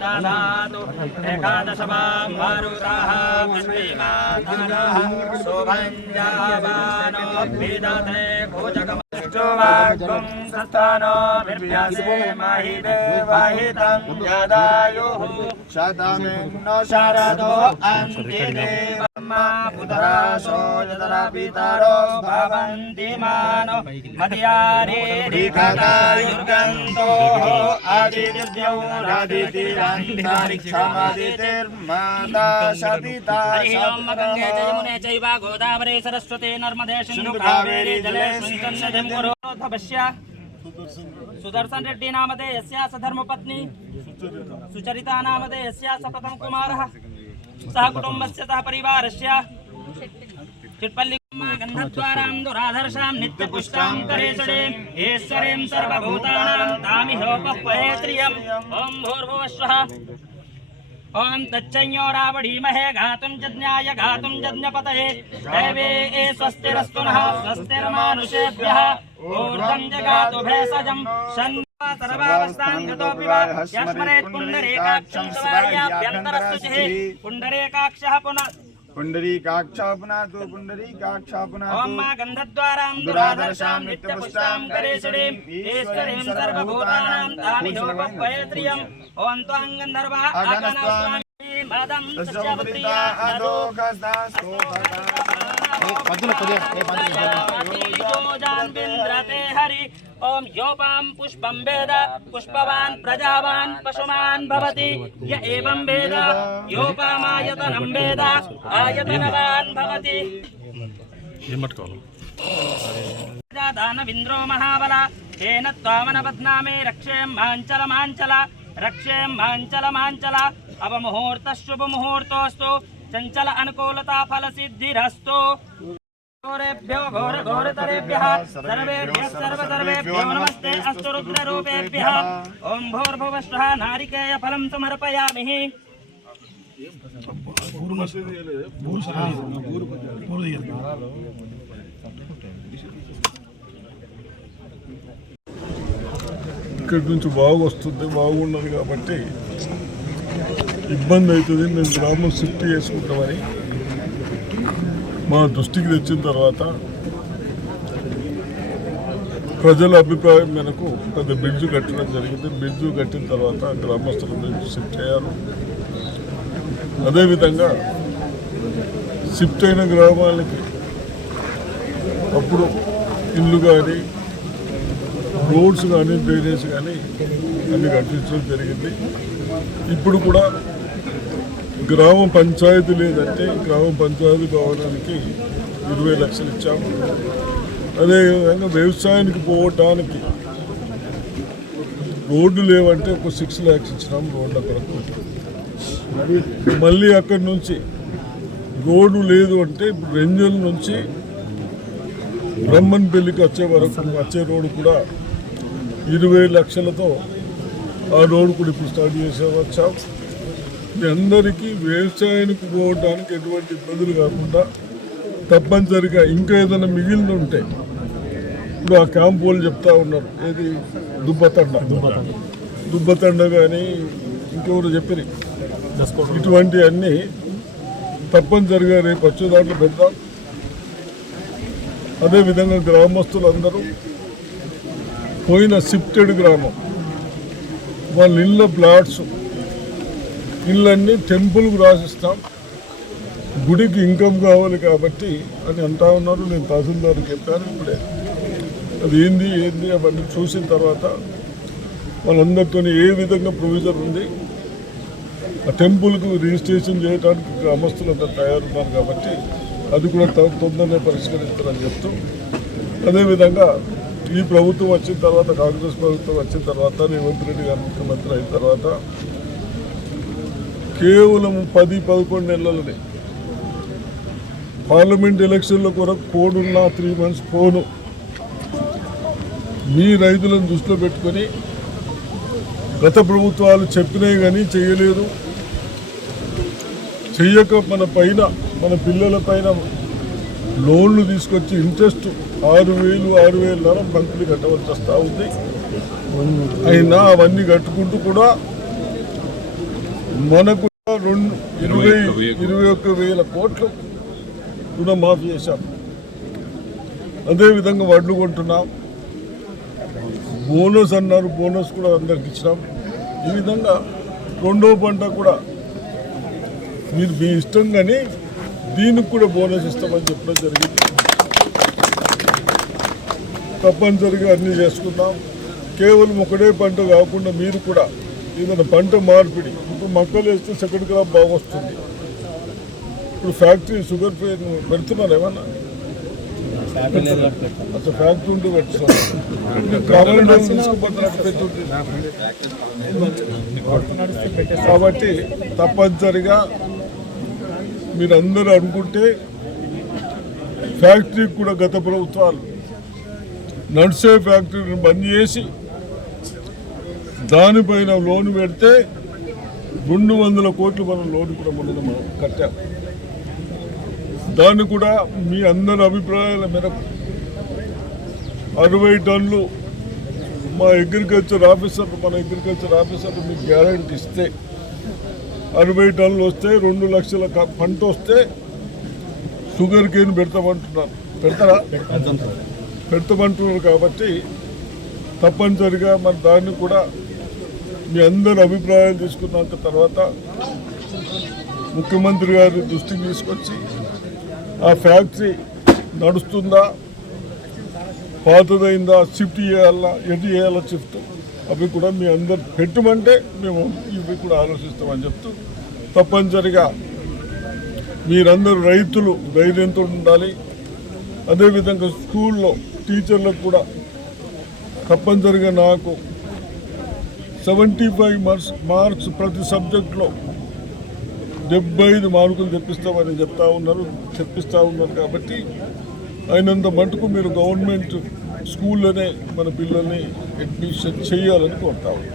ददातु एकादशवां मारुताः पुष्टिमाताः शोभञ्जावानो विदधे भोजकमश्चोवाग्गुं सत्तानो विर्व्यासे माहिते वाहितं यदायुः शतमिन्नो शरदो अन्तिदे पुतराशो यतरा पितरो भवन्ति मानो मध्यारेरिकटायुर्गन्तो आदित्यौरादितिरन्तरिक्षमदितिर्माता सविता हरि ओम गंगे च यमुने चैव गोदावरी सरस्वती नर्मदे सिन्धु कावेरी जलेऽस्मिन् सन्निधिं कुरु भवस्य सुदर्शन रेड्डी नामदे यस्या सधर्मपत्नी सुचरिता नामदे यस्या सप्रथम कुमारः सह कुटुम्बस्य सह परिवारस्य चिट्पल्ली गन्धद्वारां दुराधर्षां नित्यपुष्टां करेशडे ईश्वरीं सर्वभूतानां तामिहोपह्वयेत्रियम् ॐ भूर्भुवस्वः ॐ तच्चयोरावढीमहे घातुं यज्ञाय घातुं यज्ञपतये दैवे स्वस्तिरस्तु नः स्वस्तिर्मानुषेभ्यः ऊर्ध्वं जगातु भेषजं सर्वावस्थां गतोऽपि वा यस्मरेत् पुण्डरीकाक्षं सवार्याभ्यन्तरस्तुतिः पुण्डरीकाक्षः पुनः पुण्डरीकाक्षापनातु पुण्डरीकाक्षापनातु ओम मा गन्धद्वारां दुराधर्षां नित्यपुष्टां करेशडीं ईश्वरीं सर्वभूतानां तामिहोपह्वयेत्रियम् ॐ त्वां गन्धर्वा आगनास्वामी मदं तस्यावत्रिया अदोकस्तास्तो हरि ओम योपां पुष्पं वेद पुष्पवान् प्रजावान् पशुमान् भवति य एवं वेद योपामायतनं वेद आयतनवान् भवति दानविन्द्रो महाबला तेन त्वामनबध्नामे रक्षें माञ्चल अवमुहूर्तः शुभमुहूर्तोऽस्तु चञ्चल अनुकूलता फलसिद्धिरस्तु घोरेभ्यो घोरतरेभ्यः सर्वेभ्यः सर्वसर्वेभ्यो नमस्ते अस्तु रुद्ररूपेभ्यः ॐ भूर्भुवस्वः नारिकेयफलं समर्पयामि ఇక్కడి నుంచి బాగొస్తుంది బాగున్నది కాబట్టి ఇబ్బంది అవుతుంది మేము గ్రామం షిఫ్ట్ చేసుకుంటామని మా దృష్టికి తెచ్చిన తర్వాత ప్రజల అభిప్రాయం మేరకు పెద్ద బ్రిడ్జ్ కట్టడం జరిగింది. బ్రిడ్జ్ కట్టిన తర్వాత గ్రామస్తుల బ్రిడ్జ్ షిఫ్ట్ అయ్యారు. అదేవిధంగా షిఫ్ట్ అయిన గ్రామాలకి అప్పుడు ఇల్లు కానీ రోడ్స్ కానీ డ్రైనేజ్ కానీ అన్ని కట్టించడం జరిగింది. ఇప్పుడు కూడా గ్రామ పంచాయతీ లేదంటే గ్రామ పంచాయతీ భవనానికి 20 లక్షలు ఇచ్చాము. అదేవిధంగా వ్యవసాయానికి పోవటానికి రోడ్డు లేవంటే ఒక 6 lakhs ఇచ్చినాము రోడ్ల కొరకు. మళ్ళీ అక్కడి నుంచి రోడ్డు లేదు అంటే రెంజల్ నుంచి బ్రహ్మన్పల్లికి వచ్చే వరకు వచ్చే రోడ్డు కూడా 20 లక్షలతో ఆ రోడ్డు కూడా ఇప్పుడు స్టార్ట్ చేసే వచ్చాం. అందరికీ వ్యవసాయానికి పోవడానికి ఎటువంటి ఇబ్బందులు కాకుండా తప్పనిసరిగా ఇంకా ఏదైనా మిగిలిన ఉంటే ఇప్పుడు ఆ క్యాంప్ వాళ్ళు చెప్తా ఉన్నారు, ఏది దుబ్బతండ కానీ ఇంకెవరు చెప్పినాయి, ఇటువంటి అన్నీ తప్పనిసరిగా రేపు వచ్చే దాంట్లో పెడతాం. అదేవిధంగా గ్రామస్తులందరూ పోయిన షిఫ్టెడ్ గ్రామం వాళ్ళ ఇళ్ళ ప్లాట్స్ ఇళ్ళన్నీ టెంపుల్కి రాసిస్తాం, గుడికి ఇన్కమ్ కావాలి కాబట్టి అని అంటా ఉన్నారు. నేను తహసీల్దార్కి చెప్పాను ఇప్పుడే. అది ఏంది అవన్నీ చూసిన తర్వాత వాళ్ళందరితో ఏ విధంగా ప్రొవిజన్ ఉంది, ఆ టెంపుల్కు రిజిస్ట్రేషన్ చేయడానికి గ్రామస్తులు అంతా తయారున్నారు కాబట్టి అది కూడా తొందరనే పరిష్కరిస్తారని చెప్తూ, అదేవిధంగా ఈ ప్రభుత్వం వచ్చిన తర్వాత కాంగ్రెస్ ప్రభుత్వం వచ్చిన తర్వాత రేవంత్ రెడ్డి గారు ముఖ్యమంత్రి అయిన తర్వాత కేవలం 10-11 నెలలనే పార్లమెంట్ ఎలక్షన్ల కొరకు కోడున్న 3 months పోను మీ రైతులను దృష్టిలో పెట్టుకొని గత ప్రభుత్వాలు చెప్పినాయి కానీ చేయలేదు. చెయ్యక మన పిల్లల పైన లోన్లు తీసుకొచ్చి ఇంట్రెస్ట్ 6,000 మంత్లీ కట్టవలసి వస్తూ ఉంది. అయినా అవన్నీ కట్టుకుంటూ కూడా మనకు 21,000 కోట్లు రుణమాఫీ చేశాం. అదేవిధంగా వడ్లు కొంటున్నాం. బోనస్ అన్నారు, బోనస్ కూడా అందరికి ఇచ్చినాం. ఈ విధంగా రెండో పంట కూడా మీరు మీ ఇష్టం కానీ దీనికి కూడా బోనస్ ఇస్తామని చెప్పడం జరిగింది. తప్పనిసరిగా అన్నీ చేసుకున్నాం. కేవలం ఒకటే పంట కాకుండా మీరు కూడా ఏదైనా పంట మార్పిడి, ఇప్పుడు మొక్కలు వేస్తే సెకండ్ క్రాప్ బాగా వస్తుంది. ఇప్పుడు ఫ్యాక్టరీ షుగర్ ఫ్యాన్ పెడుతున్నారు ఏమన్నా? అసలు ఫ్యాక్టరీ ఉంటే పెట్టున్నారు. కాబట్టి తప్పనిసరిగా మీరందరూ అనుకుంటే ఫ్యాక్టరీకి కూడా గత ప్రభుత్వాలు నడిసే ఫ్యాక్టరీని బంద్ చేసి దానిపైన లోన్ పెడితే 200 కోట్లు మనం లోన్ కూడా మనం కట్టాం. దాన్ని కూడా మీ అందరి అభిప్రాయాల మేరకు 60 టన్నులు మన అగ్రికల్చర్ ఆఫీసర్ మీకు గ్యారెంటీ ఇస్తే 60 టన్నులు వస్తే 2 లక్షల పంట వస్తే షుగర్ కేన్ పెడతామంటున్నారు. పెడతామంటున్నారు కాబట్టి తప్పనిసరిగా మన దాన్ని కూడా మీ అందరి అభిప్రాయాలు తీసుకున్నాక తర్వాత ముఖ్యమంత్రి గారి దృష్టికి తీసుకొచ్చి ఆ ఫ్యాక్టరీ నడుస్తుందా, పాతదైందా, షిఫ్ట్ చేయాలా, ఎటు చేయాలా షిఫ్ట్, అవి కూడా మీ అందరు పెట్టమంటే మేము ఇవి కూడా ఆలోచిస్తామని చెప్తూ తప్పనిసరిగా మీరందరూ రైతులు ధైర్యంతో ఉండాలి. అదేవిధంగా స్కూల్లో టీచర్లకు కూడా తప్పనిసరిగా నాకు 75 మార్క్స్ ప్రతి సబ్జెక్టులో 75 మార్కులు తెప్పిస్తూ ఉన్నారు కాబట్టి అయినంత మటుకు మీరు గవర్నమెంట్ స్కూల్లోనే మన పిల్లల్ని అడ్మిషన్ చేయాలని కోరుతా ఉన్నాం.